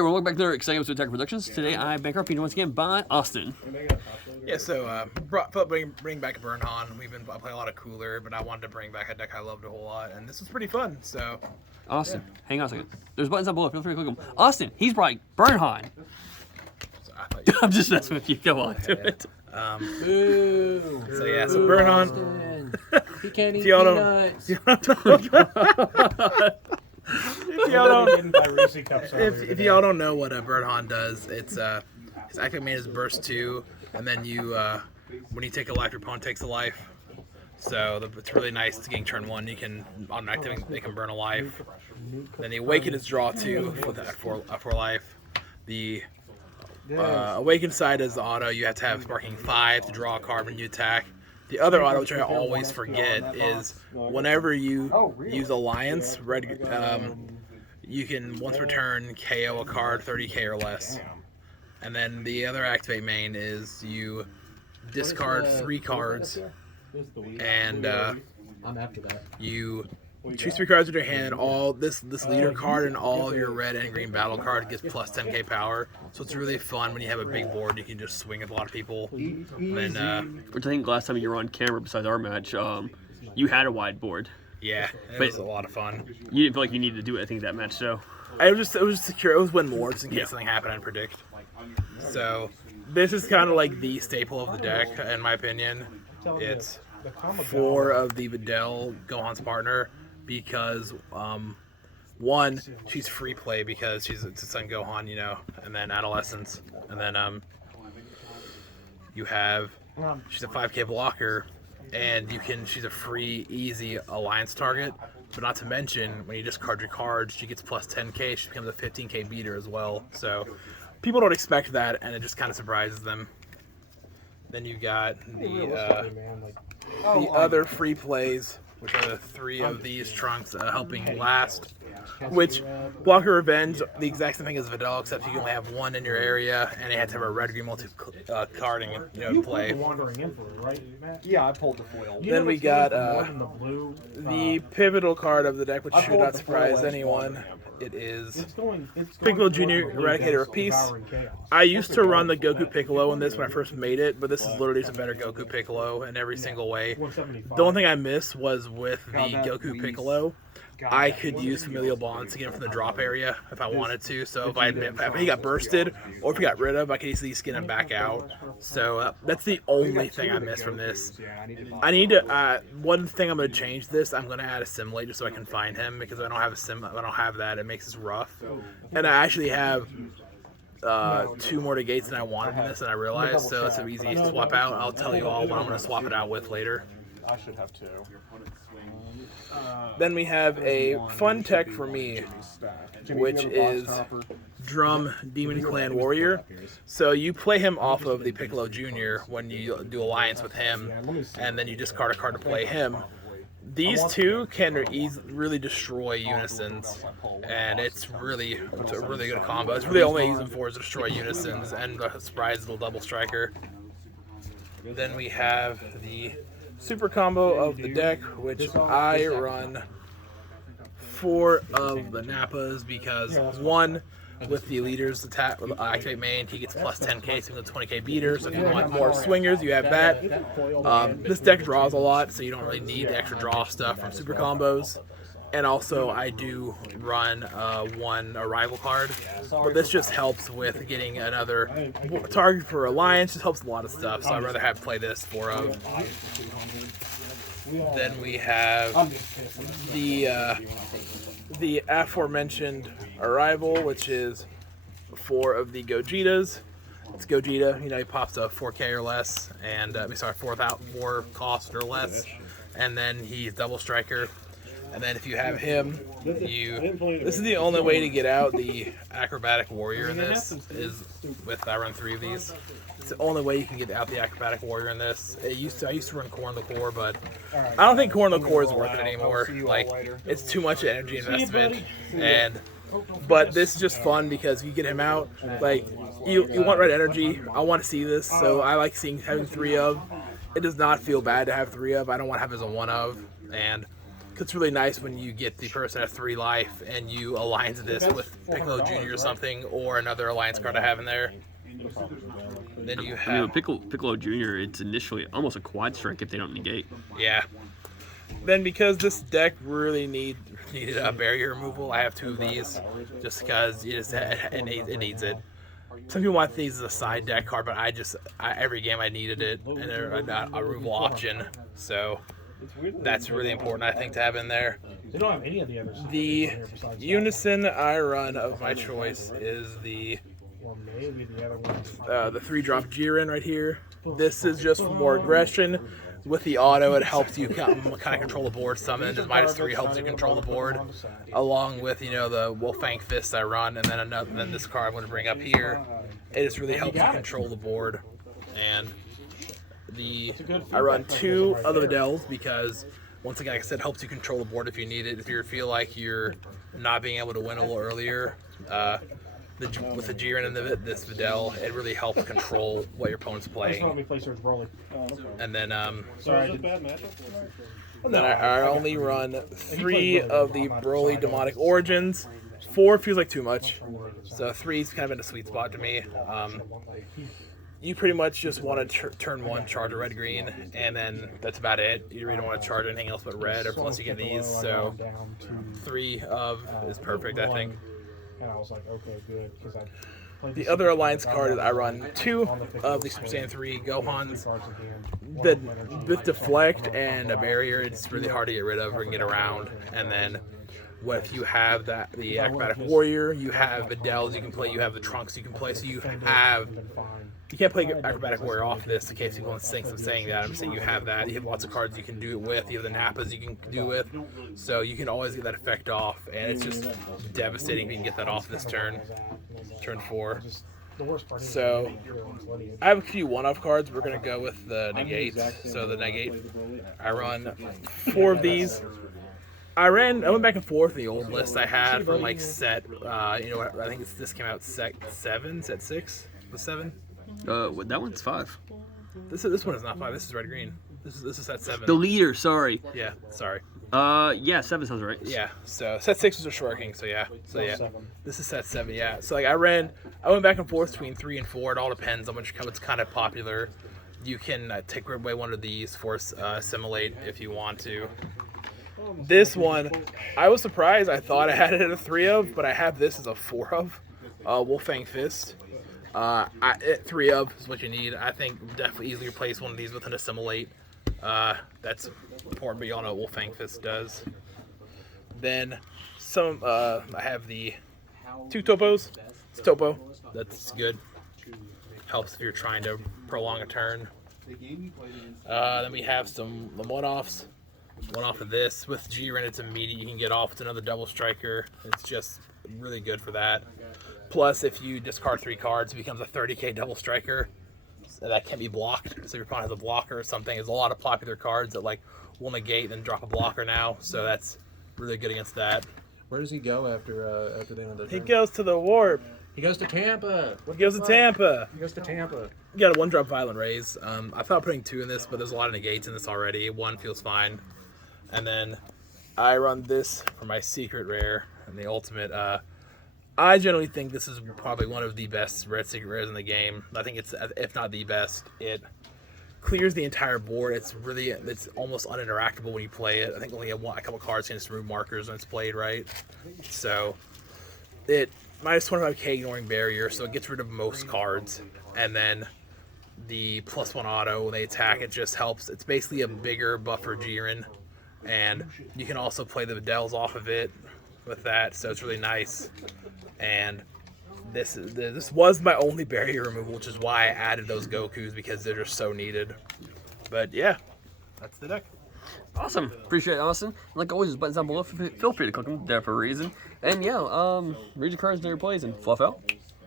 everyone, welcome back to our exciting episode of Attack Productions. Today I'm back up being once again by Austin. Yeah, so bring back a Burnhan. I play a lot of Cooler, but I wanted to bring back a deck I loved a whole lot, and this was pretty fun. So, Austin, hang on a second. There's buttons down below. Feel free to click them. Austin, he's right. Burnhan. so I thought you I'm just messing with you. Go on to it. Boo. So yeah, so Burnhan. He can't eat If y'all peanuts. If y'all don't know what a Burnhan does, it's his active main is burst 2, and then you when you take a life, your opponent takes a life. So it's really nice. It's getting turn 1. You can automatically make him burn a life. Then the awaken is draw 2 for life. The awaken side is the auto. You have to have sparking 5 to draw a card when you attack. The other auto, which I always forget, is whenever you use Alliance, you can once per turn KO a card 30k or less. And then the other activate main is you discard 3 cards, and you choose 3 cards with your hand. All this leader card and all of your red and green battle card gets plus 10k power. So it's really fun when you have a big board. You can just swing at a lot of people. And then, Which I think last time you were on camera, besides our match, you had a wide board. yeah, it was a lot of fun. You didn't feel like you needed to do it. I think that match, so. It was just secure. It was win more just in case something happened I didn't predict. So this is kind of like the staple of the deck, in my opinion. It's 4 of the Videl, Gohan's partner, because 1, she's free play because it's a son Gohan, you know, and then Adolescence, and then she's a 5k blocker, and she's a free, easy alliance target. But not to mention, when you discard your cards, she gets plus 10k. She becomes a 15k beater as well. So people don't expect that, and it just kind of surprises them. Then you got the other free plays, which are the 3 of these trunks helping last. Which Blocker Revenge, the exact same thing as Videl, except you can only have 1 in your area, and you have to have a red green multi carding to play. Yeah, I pulled the foil. Then we got the pivotal card of the deck, which should not surprise anyone. It is Piccolo Jr. Eradicator of Peace. I used to run the Goku Piccolo in this when I first made it, but this is literally just a better Goku Piccolo in every single way. The only thing I missed was with the Goku Piccolo, I could use Familial Bonds to get him from the drop area if I wanted to. So if he got bursted or if he got rid of, I could easily skin him back out. So that's the only thing I missed from this. I need to. One thing I'm going to change this. I'm going to add a Simulate just so I can find him, because if I don't have I don't have that. It makes this rough. And I actually have 2 more negates than I wanted in this, and I realized. So it's so easy to swap out. I'll tell you all what I'm going to swap it out with later. I should have 2. Then we have a fun tech for me, which is Drum Demon Clan Warrior. So you play him off of the Piccolo Jr. when you do alliance with him, and then you discard a card to play him. These 2 can really destroy unisons, and it's a really good combo. It's really all I use them for is destroy unisons and a surprise little double striker. Then we have the super combo of the deck, which I run 4 of the Nappas, because 1 with the leaders attack with activate main, he gets plus 10k, so he's a 20k beater. So if you want more swingers, you have that. This deck draws a lot, so you don't really need the extra draw stuff from super combos. And also, I do run 1 arrival card, but this just helps with getting another target for alliance. Just helps a lot of stuff, so I'd rather play this 4 of. Then we have the aforementioned arrival, which is 4 of the Gogetas. It's Gogeta, he pops a 4k or less, and 4 cost or less, and then he's double striker. And then if you have him, this is the only way to get out the Acrobatic Warrior in this, is with, I run 3 of these. It's the only way you can get out the Acrobatic Warrior in this. I used to run Corn the Core, but I don't think Corn the Core is worth it anymore. Like, it's too much energy investment, but this is just fun because you get him out, like, you want red energy. I want to see this, so I like having 3 of. It does not feel bad to have 3 of. I don't want to have as a 1 of, and it's really nice when you get the person at 3 life and you alliance this with Piccolo Jr. or something, or another alliance card I have in there. Then you have with Piccolo Jr., it's initially almost a quad strike if they don't negate. Yeah. Then because this deck really needed a barrier removal, I have 2 of these just because it needs it. Some people want these as a side deck card, but every game I needed it and a removal option, so that's really important I think to have in there. They don't have any of the others. The unison I run of my choice is the 3-drop Jiren right here. This is just for more aggression. With the auto, it helps you kind of control the board. Summon is -3 helps you control the board, along with the Wolfang Fist I run, and then this card I'm going to bring up here. It just really helps you control the board. And I run 2 other Videls because once again, like I said, it helps you control the board if you need it. If you feel like you're not being able to win a little earlier, with the Jiren and this Videl, it really helps control what your opponent's playing. And then I only run 3 of the Broly Demonic Origins. 4 feels like too much, so 3 is kind of in a sweet spot to me. You pretty much just want to turn 1, charge a red-green, and then that's about it. You really don't want to charge anything else but red, or unless you get these. So 3 of is perfect, I think. And I was like, okay, good, because the other alliance card is I run 2 of the Super Saiyan 3 Gohans. With Deflect and a barrier, it's really hard to get rid of or get around. And then if you have the Acrobatic Warrior, you have Videls you can play, you have the Trunks you can play, so you can't play Acrobatic Warrior off this in case people think I'm saying that. I'm saying you have that. You have lots of cards you can do it with. You have the Nappas you can do with. So you can always get that effect off. And it's just devastating if you can get that off this turn. Turn 4. So I have a few one-off cards. We're going to go with the Negates. So the Negate, I run 4 of these. I went back and forth in the old list I had from like set, I think this came out set 6, the 7. That one's 5. This one is not 5. This is red-green. This is set 7. The leader, sorry. Yeah, sorry. Yeah, 7 sounds right. Yeah, so set 6 was a shorting, so yeah. This is set 7, yeah. So like I went back and forth between 3 and 4. It all depends on what's kind of popular. You can take away one of these for assimilate if you want to. This one, I was surprised. I thought I had it at a 3 of, but I have this as a 4 of. Wolfang Fist. 3 of is what you need. I think definitely easily replace one of these with an assimilate. That's important, but you all know what Wolfang Fist does. Then I have the 2 Topos. It's Topo. That's good. Helps if you're trying to prolong a turn. Then we have some one-offs. One off of this. With Jiren, it's immediate. You can get off. It's another double striker. It's just really good for that. Plus, if you discard 3 cards, it becomes a 30k double striker. So that can't be blocked. So if your opponent has a blocker or something, there's a lot of popular cards that will negate and then drop a blocker now. So that's really good against that. Where does he go after the end of the turn? He goes to the Warp. He goes to Tampa. He goes to Tampa. He goes to Tampa. You got a 1-drop Violent Raise. I thought putting 2 in this, but there's a lot of negates in this already. 1 feels fine. And then I run this for my secret rare and the ultimate. I generally think this is probably one of the best red secret rares in the game. I think it's, if not the best. It clears the entire board. It's almost uninteractable when you play it. I think only a couple cards can just remove markers when it's played right. So it -25k ignoring barrier, so it gets rid of most cards. And then the +1 auto when they attack, it just helps. It's basically a bigger buffer Jiren. And you can also play the Videls off of it with that, so it's really nice. And this was my only barrier removal, which is why I added those Gokus, because they're just so needed. But yeah, that's the deck. Awesome. Appreciate it, Austin. Like always, there's buttons down below. Feel free to click them. There for a reason. And yeah, read your cards and your plays and fluff out.